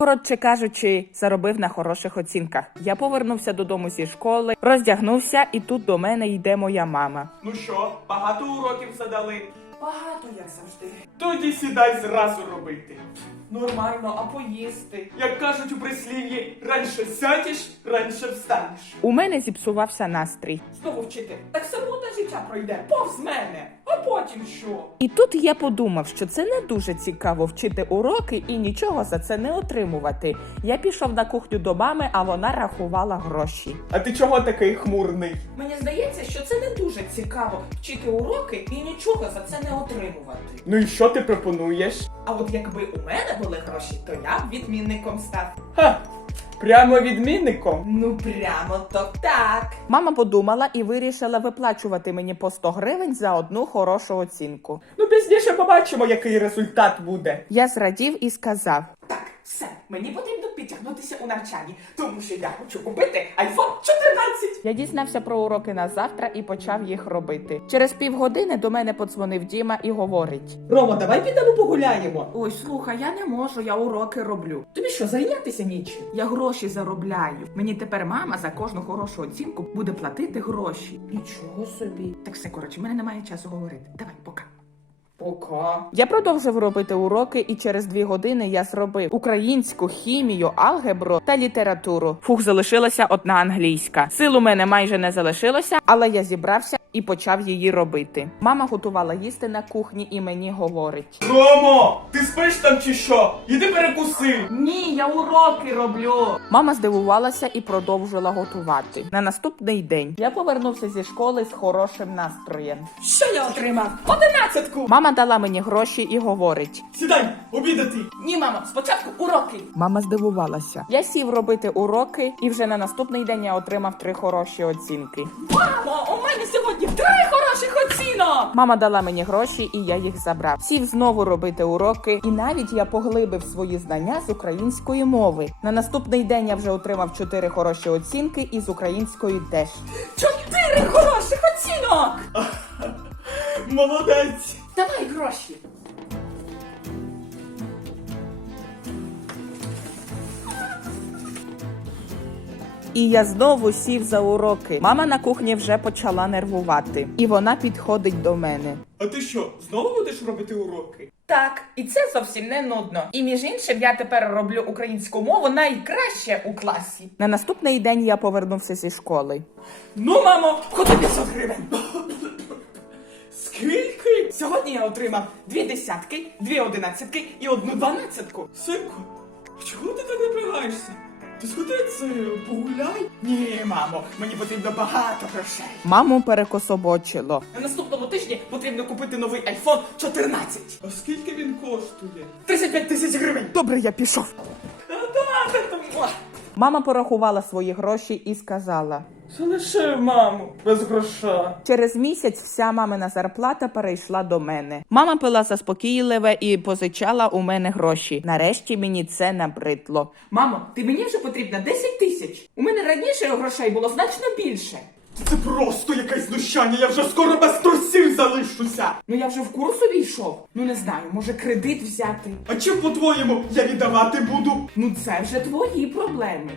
Коротше кажучи, заробив на хороших оцінках. Я повернувся додому зі школи, роздягнувся, і тут до мене йде моя мама. Ну що, багато уроків задали? Багато, як завжди. Тоді сідай зразу робити. Нормально, а поїсти. Як кажуть у прислів'ї, раніше сядеш, раніше встанеш. У мене зіпсувався настрій. Знову вчити. Так само одне життя пройде, повз мене. А потім що? І тут я подумав, що це не дуже цікаво вчити уроки і нічого за це не отримувати. Я пішов на кухню до мами, а вона рахувала гроші. А ти чого такий хмурний? Мені здається, що це не дуже цікаво вчити уроки і нічого за це не отримувати. Ну і що ти пропонуєш? А от якби у мене були гроші, то я б відмінником став. Ха! Прямо відмінником? Ну прямо то так. Мама подумала і вирішила виплачувати мені по 100 гривень за одну хорошу оцінку. Ну пізніше побачимо, який результат буде. Я зрадів і сказав: Так, все, мені потрібно підтягнутися у навчанні, тому що я хочу купити iPhone 14. Я дізнався про уроки на завтра і почав їх робити. Через півгодини до мене подзвонив Діма і говорить: Рома, давай підемо погуляємо. Ой, слухай, я не можу, я уроки роблю. Тобі що, зайнятися нічим? Я гроші заробляю. Мені тепер мама за кожну хорошу оцінку буде платити гроші. Нічого собі. Так все коротше, в мене немає часу говорити. Давай, пока. Пока. Я продовжив робити уроки, і через дві години я зробив українську хімію, алгебру та літературу. Фух, залишилася одна англійська. Сил у мене майже не залишилося, але я зібрався і почав її робити. Мама готувала їсти на кухні і мені говорить: Ромо, ти спиш там чи що? Іди перекуси. Ні, я уроки роблю. Мама здивувалася і продовжила готувати. На наступний день я повернувся зі школи з хорошим настроєм. Що я отримав? Одинадцятку. Мама дала мені гроші і говорить: Сідай, обідати. Ні, мамо, спочатку уроки. Мама здивувалася. Я сів робити уроки, і вже на наступний день я отримав три хороші оцінки. Мамо, у мене сьогодні три хороших оцінок. Мама дала мені гроші, і я їх забрав. Сів знову робити уроки, і навіть я поглибив свої знання з української мови. На наступний день я вже отримав чотири хороші оцінки і з української теж. Чотири хороших оцінок. Молодець. Гроші. І я знову сів за уроки. Мама на кухні вже почала нервувати, і вона підходить до мене. А ти що, знову будеш робити уроки? Так, і це зовсім не нудно. І між іншим я тепер роблю українську мову найкраще у класі. На наступний день я повернувся зі школи. Ну, мамо, ходи 500 гривень. Скільки? Сьогодні я отримав дві десятки, дві одинадцятки і одну дванадцятку. Синку, чого ти так напрягаєшся? Ти сходи це погуляй. Ні, мамо, мені потрібно багато грошей. Маму перекособочило. На наступному тижні потрібно купити новий iPhone 14. А скільки він коштує? 35 тисяч гривень. Добре, я пішов. А, да. Мама порахувала свої гроші і сказала: Залиши маму без гроша. через місяць вся мамина зарплата перейшла до мене. Мама пила заспокійливе і позичала у мене гроші. Нарешті мені це набридло. Мамо, ти мені вже потрібно 10 тисяч. У мене раніше грошей було значно більше. Це просто якесь знущання, я вже скоро без трусів залишуся. Ну я вже в курс увійшов. Ну не знаю, може кредит взяти. А чим по-твоєму я віддавати буду? Ну це вже твої проблеми.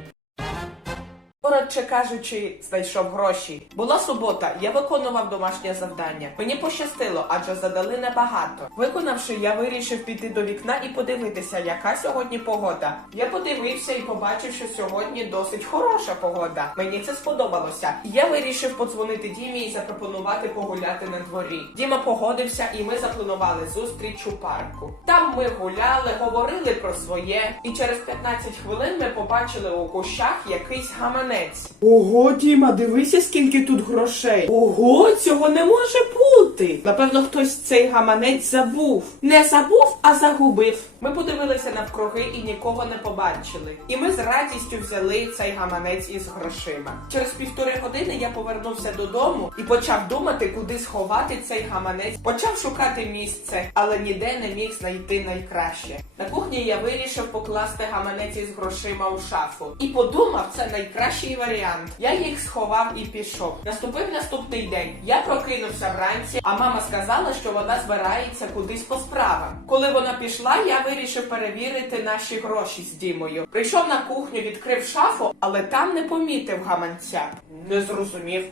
Коротше кажучи, знайшов гроші. Була субота, я виконував домашнє завдання. Мені пощастило, адже задали небагато. Виконавши, я вирішив піти до вікна і подивитися, яка сьогодні погода. Я подивився і побачив, що сьогодні досить хороша погода. Мені це сподобалося. Я вирішив подзвонити Дімі і запропонувати погуляти на дворі. Діма погодився, і ми запланували зустріч у парку. Там ми гуляли, говорили про своє, і через 15 хвилин ми побачили у кущах якийсь гаманець. Ого, Діма, дивися, скільки тут грошей. Ого, цього не може бути. Напевно, хтось цей гаманець забув. Не забув, а загубив. Ми подивилися навкруги і нікого не побачили. І ми з радістю взяли цей гаманець із грошима. Через півтори години я повернувся додому і почав думати, куди сховати цей гаманець. Почав шукати місце, але ніде не міг знайти найкраще. На кухні я вирішив покласти гаманець із грошима у шафу і подумав, це найкраще найкращий варіант. Я їх сховав і пішов. Наступив наступний день. Я прокинувся вранці, а мама сказала, що вона збирається кудись по справам. Коли вона пішла, я вирішив перевірити наші гроші з Дімою. Прийшов на кухню, відкрив шафу, але там не помітив гаманця. Не зрозумів.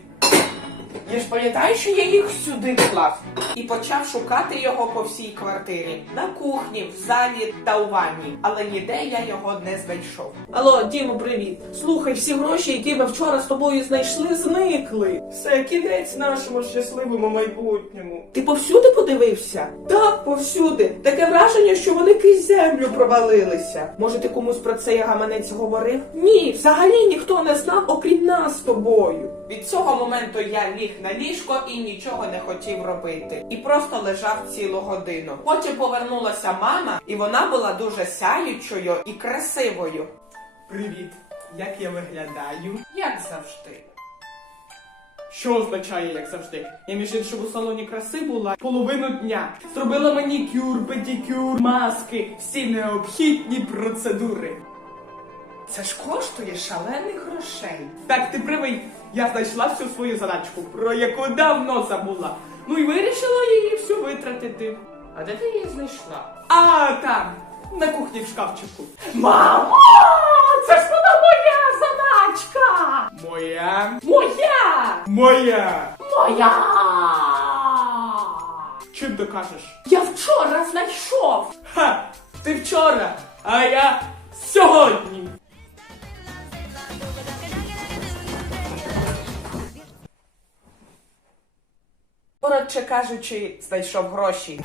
Я ж пам'ятаю, що я їх сюди клав. І почав шукати його по всій квартирі. На кухні, в залі та у ванні. Але ніде я його не знайшов. Алло, Дімо, привіт. Слухай, всі гроші, які ми вчора з тобою знайшли, зникли. Все, кінець нашому щасливому майбутньому. Ти повсюди подивився? Так, повсюди. Таке враження, що вони крізь землю провалилися. Може, ти комусь про цей гаманець говорив? Ні, взагалі ніхто не знав, окрім нас з тобою. Від цього моменту я ліг на ліжко і нічого не хотів робити. І просто лежав цілу годину. Потім повернулася мама, і вона була дуже сяючою і красивою. Привіт, як я виглядаю? Як завжди. Що означає, як завжди? Я між іншим у салоні краси була половину дня. Зробила манікюр, педикюр, маски, всі необхідні процедури. Це ж коштує шалених грошей. Так, ти правий. Я знайшла всю свою задачку, про яку давно забула. Ну і вирішила її всю витратити. А де ти її знайшла? А там, на кухні в шкафчику. Мамо! Це ж вона моя задачка! Моя. Моя! Моя! Моя! Чим докажеш? Я вчора знайшов! Ха! Ти вчора, а я сьогодні! Коротше кажучи, знайшов гроші.